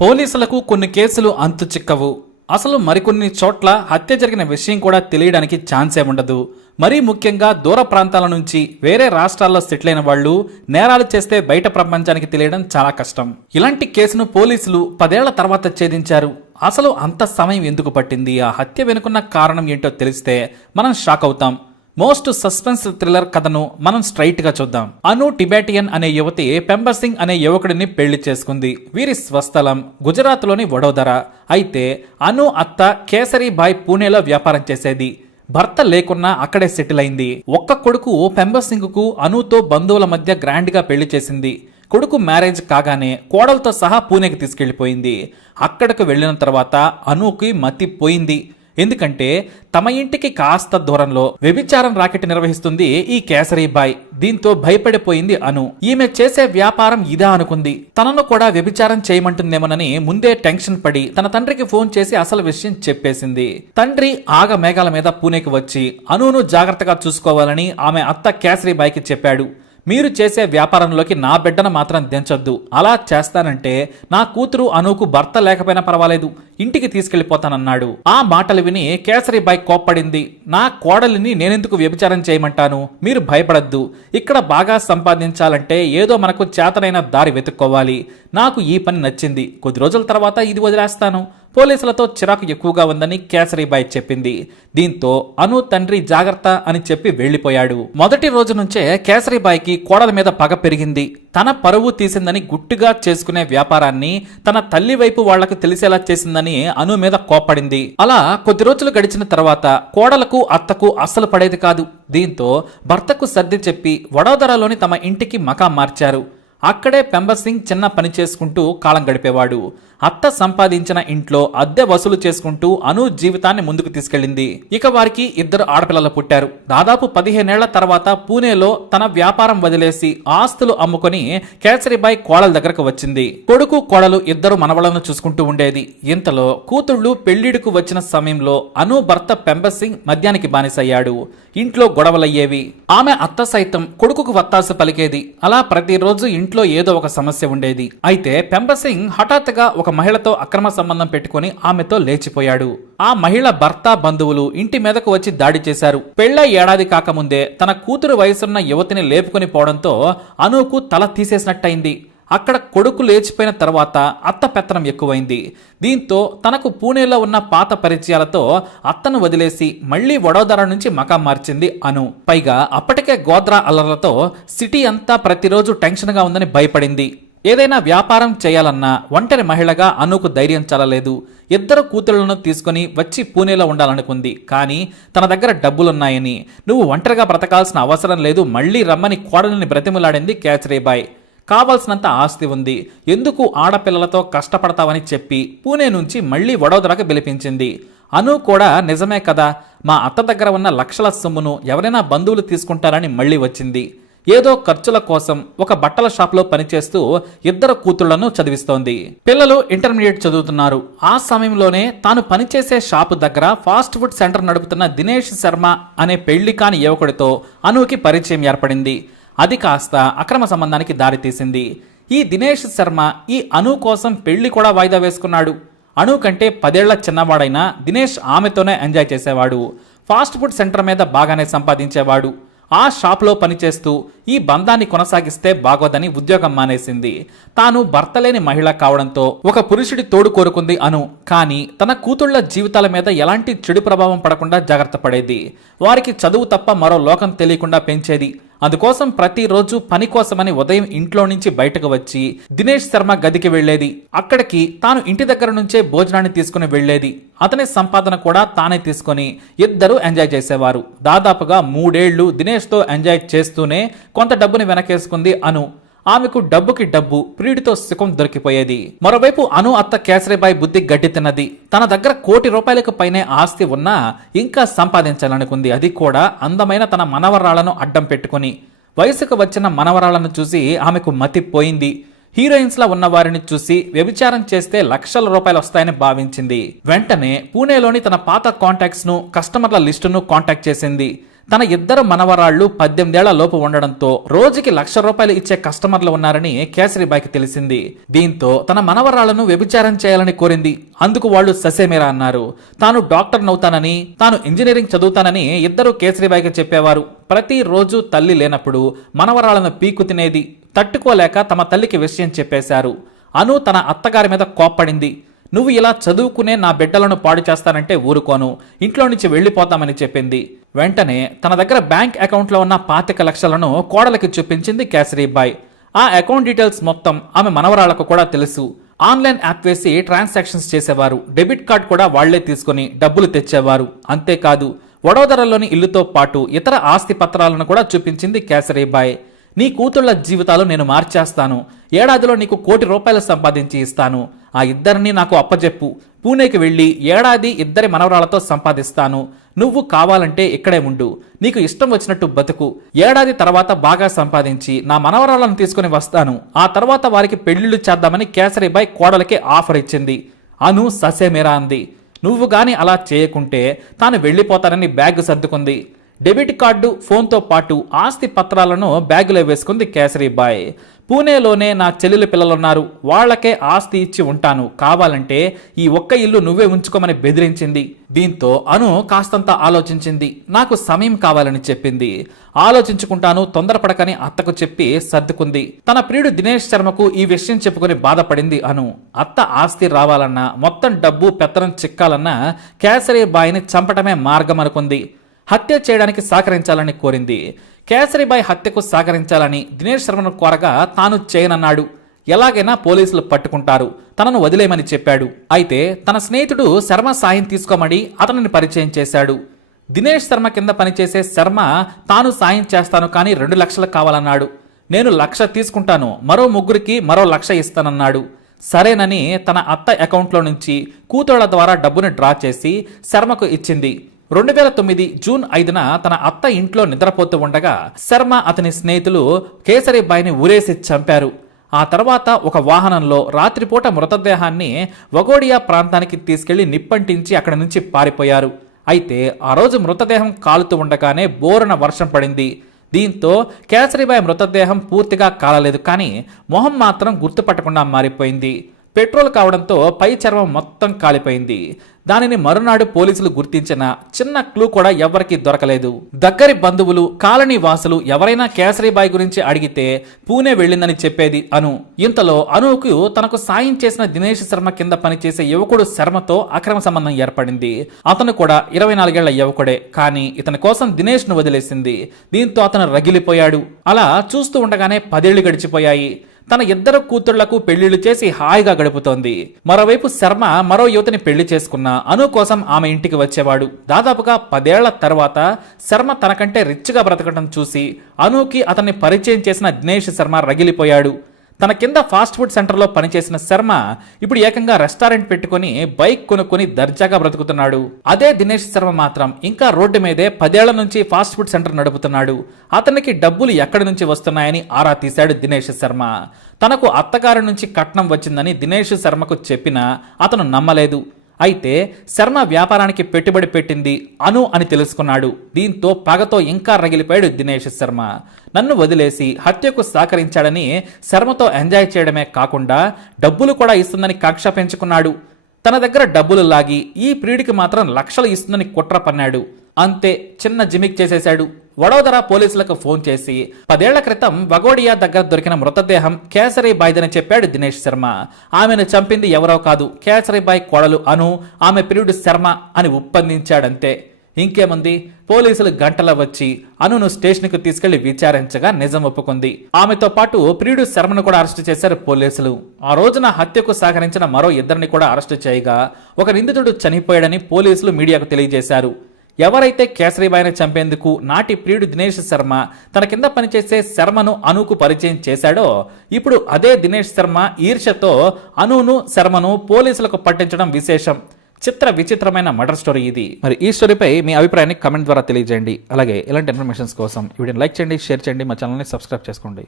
పోలీసులకు కొన్ని కేసులు అంతు చిక్కవు. అసలు మరికొన్ని చోట్ల హత్య జరిగిన విషయం కూడా తెలియడానికి ఛాన్సే ఉండదు. మరీ ముఖ్యంగా దూర ప్రాంతాల నుంచి వేరే రాష్ట్రాల్లో సెటిల్ అయిన వాళ్ళు నేరాలు చేస్తే బయట ప్రపంచానికి తెలియడం చాలా కష్టం. ఇలాంటి కేసును పోలీసులు పదేళ్ళ తర్వాత ఛేదించారు. అసలు అంత సమయం ఎందుకు పట్టింది? ఆ హత్య వెనుకున్న కారణం ఏంటో తెలిస్తే మనం షాక్ అవుతాం. మోస్ట్ సస్పెన్స్ థ్రిల్లర్ కథను మనం స్ట్రైట్గా చూద్దాం. అను టిబెటియన్ అనే యువతి పెంబర్ సింగ్ అనే యువకుడిని పెళ్ళి చేసుకుంది. వీరి స్వస్థలం గుజరాత్లోని వడోదర. అయితే అను అత్త కేసరీబాయ్ పూణేలో వ్యాపారం చేసేది. భర్త లేకున్నా అక్కడే సెటిల్ అయింది. ఒక్క కొడుకు పెంబర్ సింగ్కు అనుతో బంధువుల మధ్య గ్రాండ్గా పెళ్ళి చేసింది. కొడుకు మ్యారేజ్ కాగానే కోడలతో సహా పూణేకి తీసుకెళ్ళిపోయింది అక్కడకు వెళ్ళిన తర్వాత అనుకి మతి పోయింది. ఎందుకంటే తమ ఇంటికి కాస్త దూరంలో వ్యభిచారం రాకెట్ నిర్వహిస్తుంది ఈ కేసరీబాయ్ దీంతో భయపడిపోయింది అను. ఈమె చేసే వ్యాపారం ఇదా అనుకుంది. తనను కూడా వ్యభిచారం చేయమంటుందేమోనని ముందే టెన్షన్ పడి తన తండ్రికి ఫోన్ చేసి అసలు విషయం చెప్పేసింది. తండ్రి ఆగ మేఘాల మీద పూణేకి వచ్చి అనును జాగ్రత్తగా చూసుకోవాలని ఆమె అత్త కేసరీబాయికి చెప్పాడు. మీరు చేసే వ్యాపారంలోకి నా బిడ్డను మాత్రం దించొద్దు. అలా చేస్తానంటే నా కూతురు అనుకు భర్త లేకపోయినా పర్వాలేదు. ఇంటికి తీసుకెళ్ళిపోతానన్నాడు ఆ మాటలు విని కేసరిబాయ్ కోప్పడింది. నా కోడలిని నేనెందుకు వ్యభిచారం చేయమంటాను? మీరు భయపడద్దు. ఇక్కడ బాగా సంపాదించాలంటే ఏదో మనకు చేతనైన దారి వెతుక్కోవాలి. నాకు ఈ పని నచ్చింది. కొద్ది రోజుల తర్వాత ఇది వదిలేస్తాను. పోలీసులతో చిరాకు ఎక్కువగా ఉందని కేసరీబాయ్ చెప్పింది. దీంతో అను తండ్రి జాగ్రత్త అని చెప్పి వెళ్ళిపోయాడు మొదటి రోజు నుంచే కేసరీబాయికి కోడల మీద పగ పెరిగింది. తన పరువు తీసిందని గుట్టుగా చేసుకునే వ్యాపారాన్ని తన తల్లి వైపు వాళ్ళకు తెలిసేలా చేసిందని అను మీద కోప్పడింది. అలా కొద్ది రోజులు గడిచిన తర్వాత కోడలకు అత్తకు అస్సలు పడేది కాదు. దీంతో భర్తకు సర్ది చెప్పి వడోదరలోని తమ ఇంటికి మకా మార్చారు. అక్కడే పెంబసింగ్ చిన్న పని చేసుకుంటూ కాలం గడిపేవాడు. అత్త సంపాదించిన ఇంట్లో అద్దె వసూలు చేసుకుంటూ అను జీవితాన్ని ముందుకు తీసుకెళ్ళింది. ఇక వారికి ఇద్దరు ఆడపిల్లలు పుట్టారు. దాదాపు పదిహేనేళ్ళ తర్వాత పూణేలో తన వ్యాపారం వదిలేసి ఆస్తులు అమ్ముకొని కేసరిబాయ్ కోడల దగ్గరకు వచ్చింది. కొడుకు కోడలు ఇద్దరు మనవలను చూసుకుంటూ ఉండేది. ఇంతలో కూతుళ్ళు పెళ్ళిడుకు వచ్చిన సమయంలో అను భర్త పెంబసింగ్ మద్యానికి బానిసయ్యాడు. ఇంట్లో గొడవలయ్యేవి. ఆమె అత్త సైతం కొడుకుకు వత్తాసు పలికేది. అలా ప్రతిరోజు ఇంట్లో ఏదో ఒక సమస్య ఉండేది. అయితే పెంబసింగ్ హఠాత్తుగా ఒక మహిళతో అక్రమ సంబంధం పెట్టుకుని ఆమెతో లేచిపోయాడు. ఆ మహిళ భర్త బంధువులు ఇంటి మీదకు వచ్చి దాడి చేశారు. పెళ్ళ ఏడాది కాకముందే తన కూతురు వయసున్న యువతిని లేపుకొని పోవడంతో అనుకు తల తీసేసినట్టయింది. అక్కడ కొడుకు లేచిపోయిన తర్వాత అత్త పెత్తనం ఎక్కువైంది. దీంతో తనకు పూణేలో ఉన్న పాత పరిచయాలతో అత్తను వదిలేసి మళ్ళీ వడోదర నుంచి మకా మార్చింది అను. పైగా అప్పటికే గోద్రా అల్లర్లతో సిటీ అంతా ప్రతిరోజు టెన్షన్గా ఉందని భయపడింది. ఏదైనా వ్యాపారం చేయాలన్నా ఒంటరి మహిళగా అనుకు ధైర్యం చాలలేదు. ఇద్దరు కూతుళ్ళను తీసుకుని వచ్చి పూణేలో ఉండాలనుకుంది. కానీ తన దగ్గర డబ్బులున్నాయని నువ్వు ఒంటరిగా బ్రతకాల్సిన అవసరం లేదు మళ్ళీ రమ్మని కోడలిని బ్రతిమలాడింది క్యాచరీబాయ్ కావాల్సినంత ఆస్తి ఉంది. ఎందుకు ఆడపిల్లలతో కష్టపడతావని చెప్పి పూణే నుంచి మళ్ళీ వడోదరకు పిలిపించింది. అను కూడా నిజమే కదా మా అత్త దగ్గర ఉన్న లక్షల సొమ్మును ఎవరైనా బంధువులు తీసుకుంటారని మళ్ళీ వచ్చింది. ఏదో ఖర్చుల కోసం ఒక బట్టల షాప్లో పనిచేస్తూ ఇద్దరు కూతుళ్ళను చదివిస్తోంది. పిల్లలు ఇంటర్మీడియట్ చదువుతున్నారు. ఆ సమయంలోనే తాను పనిచేసే షాపు దగ్గర ఫాస్ట్ ఫుడ్ సెంటర్ నడుపుతున్న దినేష్ శర్మ అనే పెళ్ళి కాని యువకుడితో అనుకి పరిచయం ఏర్పడింది. అది కాస్త అక్రమ సంబంధానికి దారితీసింది ఈ దినేష్ శర్మ ఈ అను కోసం పెళ్ళి కూడా వాయిదా వేసుకున్నాడు. అణు కంటే పదేళ్ళ చిన్నవాడైన దినేష్ ఆమెతోనే ఎంజాయ్ చేసేవాడు. ఫాస్ట్ ఫుడ్ సెంటర్ మీద బాగానే సంపాదించేవాడు. ఆ షాప్లో పనిచేస్తూ ఈ బంధాన్ని కొనసాగిస్తే బాగోదని ఉద్యోగం మానేసింది. తాను భర్త లేని మహిళ కావడంతో ఒక పురుషుడి తోడు కోరుకుంది అను. కానీ తన కూతుళ్ళ జీవితాల మీద ఎలాంటి చెడు ప్రభావం పడకుండా జాగ్రత్త పడేది. వారికి చదువు తప్ప మరో లోకం తెలియకుండా పెంచేది. అందుకోసం ప్రతిరోజు పని కోసమని ఉదయం ఇంట్లో నుంచి బయటకు వచ్చి దినేష్ శర్మ గదికి వెళ్ళేది అక్కడికి తాను ఇంటి దగ్గర నుంచే భోజనాన్ని తీసుకుని వెళ్ళేది అతని సంపాదన కూడా తానే తీసుకొని ఇద్దరు ఎంజాయ్ చేసేవారు. దాదాపుగా మూడేళ్ళు దినేష్తో ఎంజాయ్ చేస్తూనే కొంత డబ్బుని వెనకేసుకుంది అను. ఆమెకు డబ్బుకి డబ్బు ప్రియుడితో సుఖం దొరికిపోయేది. మరోవైపు అను అత్త కేసరిబాయి బుద్ధి గడ్డి తిన్నది. తన దగ్గర కోటి రూపాయలకు పైనే ఆస్తి ఉన్నా ఇంకా సంపాదించాలనుకుంది. అది కూడా అందమైన తన మనవరాళ్ళను అడ్డం పెట్టుకుని. వయసుకు వచ్చిన మనవరాళ్ళను చూసి ఆమెకు మతిపోయింది హీరోయిన్స్లా ఉన్న వారిని చూసి వ్యభిచారం చేస్తే లక్షల రూపాయలు వస్తాయని భావించింది. వెంటనే పూణేలోని తన పాత కాంటాక్ట్స్ను కస్టమర్ల లిస్టును కాంటాక్ట్ చేసింది. తన ఇద్దరు మనవరాళ్ళు పద్దెనిమిదేళ్ళ లోపు ఉండడంతో రోజుకి లక్ష రూపాయలు ఇచ్చే కస్టమర్లు ఉన్నారని కేసరిబాయికి తెలిసింది. దీంతో తన మనవరాళ్ళను వ్యభిచారం చేయాలని కోరింది. అందుకు వాళ్ళు ససేమేరా అన్నారు. తాను డాక్టర్ అవుతానని తాను ఇంజనీరింగ్ చదువుతానని ఇద్దరు కేసరిబాయికి చెప్పేవారు. ప్రతిరోజు తల్లి లేనప్పుడు మనవరాళ్ళను పీకు తినేది తట్టుకోలేక తమ తల్లికి విషయం చెప్పేశారు. అను తన అత్తగారి మీద కోప్పడింది. నువ్వు ఇలా చదువుకునే నా బిడ్డలను పాడు చేస్తానంటే ఊరుకోను. ఇంట్లో నుంచి వెళ్ళిపోతామని చెప్పింది. వెంటనే తన దగ్గర బ్యాంక్ అకౌంట్లో ఉన్న పాతిక లక్షలను కోడలకి చూపించింది కేసరీబాయ్. ఆ అకౌంట్ డీటెయిల్స్ మొత్తం ఆమె మనవరాళ్ళకు కూడా తెలుసు. ఆన్లైన్ యాప్ వేసి ట్రాన్సాక్షన్స్ చేసేవారు. డెబిట్ కార్డ్ కూడా వాళ్ళే తీసుకుని డబ్బులు తెచ్చేవారు. అంతేకాదు వడోదరలోని ఇల్లుతో పాటు ఇతర ఆస్తి పత్రాలను కూడా చూపించింది కేసరీబాయ్. నీ కూతుళ్ళ జీవితాలు నేను మార్చేస్తాను. ఏడాదిలో నీకు కోటి రూపాయలు సంపాదించి ఇస్తాను. ఆ ఇద్దరిని నాకు అప్పజెప్పు. పూణేకి వెళ్ళి ఏడాది ఇద్దరి మనవరాలతో సంపాదిస్తాను. నువ్వు కావాలంటే ఇక్కడే ఉండు. నీకు ఇష్టం వచ్చినట్టు బతుకు. ఏడాది తర్వాత బాగా సంపాదించి నా మనవరాలను తీసుకుని వస్తాను. ఆ తర్వాత వారికి పెళ్ళిళ్ళు చేద్దామని కేసరిబాయ్ కోడలకి ఆఫర్ ఇచ్చింది. అను ససేమేరా అంది. నువ్వు గాని అలా చేయకుంటే తాను వెళ్ళిపోతానని బ్యాగ్ సర్దుకుంది. డెబిట్ కార్డు ఫోన్తో పాటు ఆస్తి పత్రాలను బ్యాగులో వేసుకుంది కేసరీబాయ్ పూణేలోనే నా చెల్లెలు పిల్లలున్నారు. వాళ్ళకే ఆస్తి ఇచ్చి ఉంటాను. కావాలంటే ఈ ఒక్క ఇల్లు నువ్వే ఉంచుకోమని బెదిరించింది. దీంతో అను కాస్తంత ఆలోచించింది. నాకు సమయం కావాలని చెప్పింది. ఆలోచించుకుంటాను తొందరపడకని అత్తకు చెప్పి సర్దుకుంది. తన ప్రియుడు దినేష్ శర్మకు ఈ విషయం చెప్పుకుని బాధపడింది అను. అత్త ఆస్తి రావాలన్నా మొత్తం డబ్బు పెత్తనం చిక్కాలన్నా కేసరి బాయిని చంపటమే మార్గం అనుకుంది హత్య చేయడానికి సహకరించాలని కోరింది. కేసరిబాయ్ హత్యకు సహకరించాలని దినేష్ శర్మను కోరగా తాను చేయనన్నాడు. ఎలాగైనా పోలీసులు పట్టుకుంటారు. తనను వదిలేయమని చెప్పాడు. అయితే తన స్నేహితుడు శర్మ సాయం తీసుకోమని అతనిని పరిచయం చేశాడు. దినేష్ శర్మ కింద పనిచేసే శర్మ తాను సాయం చేస్తాను కానీ రెండు లక్షలు కావాలన్నాడు. నేను లక్ష తీసుకుంటాను. మరో ముగ్గురికి మరో లక్ష ఇస్తానన్నాడు. సరేనని తన అత్త అకౌంట్లో నుంచి కూతుళ్ళ ద్వారా డబ్బుని డ్రా చేసి శర్మకు ఇచ్చింది. రెండు వేల తొమ్మిది జూన్ ఐదున తన అత్త ఇంట్లో నిద్రపోతూ ఉండగా శర్మ అతని స్నేహితులు కేసరిబాయిని ఊరేసి చంపారు. ఆ తర్వాత ఒక వాహనంలో రాత్రిపూట మృతదేహాన్ని వగోడియా ప్రాంతానికి తీసుకెళ్ళి నిప్పంటించి అక్కడి నుంచి పారిపోయారు. అయితే ఆ రోజు మృతదేహం కాలుతూ ఉండగానే బోరున వర్షం పడింది. దీంతో కేసరిబాయి మృతదేహం పూర్తిగా కాలలేదు కానీ మొహం మాత్రం గుర్తుపట్టకుండా మారిపోయింది. పెట్రోల్ కావడంతో పై చర్మం మొత్తం కాలిపోయింది. దానిని మరునాడు పోలీసులు గుర్తించిన చిన్న క్లూ కూడా ఎవరికీ దొరకలేదు. దగ్గరి బంధువులు కాలనీ వాసులు ఎవరైనా కేసరిబాయి గురించి అడిగితే పూణే వెళ్ళిందని చెప్పేది అను. ఇంతలో అనుకు తనకు సాయం చేసిన దినేష్ శర్మ కింద పనిచేసే యువకుడు శర్మతో అక్రమ సంబంధం ఏర్పడింది. అతను కూడా ఇరవై నాలుగేళ్ళ యువకుడే. కానీ ఇతని కోసం దినేష్ను వదిలేసింది. దీంతో అతను రగిలిపోయాడు. అలా చూస్తూ ఉండగానే పదేళ్ళు గడిచిపోయాయి. తన ఇద్దరు కూతుళ్ళకు పెళ్ళిళ్ళు చేసి హాయిగా గడుపుతోంది. మరోవైపు శర్మ మరో యువతిని పెళ్ళి చేసుకున్న అను కోసం ఆమె ఇంటికి వచ్చేవాడు. దాదాపుగా పదేళ్ళ తర్వాత శర్మ తనకంటే రిచ్గా బ్రతకడం చూసి అనుకి అతన్ని పరిచయం చేసిన దినేష్ శర్మ రగిలిపోయాడు. తన కింద ఫాస్ట్ ఫుడ్ సెంటర్లో పనిచేసిన శర్మ ఇప్పుడు ఏకంగా రెస్టారెంట్ పెట్టుకుని బైక్ కొనుక్కొని దర్జాగా బ్రతుకుతున్నాడు. అదే దినేష్ శర్మ మాత్రం ఇంకా రోడ్డు మీదే పదేళ్ళ నుంచి ఫాస్ట్ ఫుడ్ సెంటర్ నడుపుతున్నాడు. అతనికి డబ్బులు ఎక్కడి నుంచి వస్తున్నాయని ఆరా తీశాడు దినేష్ శర్మ. తనకు అత్తగారి నుంచి కట్నం వచ్చిందని దినేష్ శర్మకు చెప్పినా అతను నమ్మలేదు. అయితే శర్మ వ్యాపారానికి పెట్టుబడి పెట్టింది అను అని తెలుసుకున్నాడు. దీంతో పగతో ఇంకా రగిలిపోయాడు దినేష్ శర్మ. నన్ను వదిలేసి హత్యకు సహకరించాడని శర్మతో ఎంజాయ్ చేయడమే కాకుండా డబ్బులు కూడా ఇస్తుందని కక్ష పెంచుకున్నాడు తన దగ్గర డబ్బులు లాగి ఈ ప్రియుడికి మాత్రం లక్షలు ఇస్తుందని కుట్ర పన్నాడు. అంతే చిన్న జిమిక్ చేసేశాడు. వడోదర పోలీసులకు ఫోన్ చేసి పదేళ్ళ క్రితం వగోడియా దగ్గర దొరికిన మృతదేహం కేసరీబాయిదని చెప్పాడు దినేష్ శర్మ. ఆమెను చంపింది ఎవరో కాదు కేసరీబాయి కోడలు అను ఆమె ప్రియుడు శర్మ అని ఒప్పందించాడంతే. ఇంకేముంది? పోలీసులు గంటల వచ్చి అనును స్టేషన్కు తీసుకెళ్ళి విచారించగా నిజం ఒప్పుకుంది. ఆమెతో పాటు ప్రియుడు శర్మను కూడా అరెస్టు చేశారు పోలీసులు. ఆ రోజున హత్యకు సహకరించిన మరో ఇద్దరిని కూడా అరెస్టు చేయగా ఒక నిందితుడు చనిపోయాడని పోలీసులు మీడియాకు తెలియజేశారు. ఎవరైతే కేసరిబాయిని చంపేందుకు నాటి ప్రియుడు దినేష్ శర్మ తన కింద పనిచేసే శర్మను అనుకు పరిచయం చేశాడో ఇప్పుడు అదే దినేష్ శర్మ ఈర్ష్యతో అనును శర్మను పోలీసులకు పట్టించడం విశేషం. చిత్ర విచిత్రమైన మర్డర్ స్టోరీ ఇది. మరి ఈ స్టోరీపై మీ అభిప్రాయాన్ని కమెంట్ ద్వారా తెలియజేయండి. అలాగే ఇలాంటి ఇన్ఫర్మేషన్స్ కోసం వీడియోని లైక్ చేయండి షేర్ చేయండి మా ఛానల్ని సబ్స్క్రైబ్ చేసుకోండి.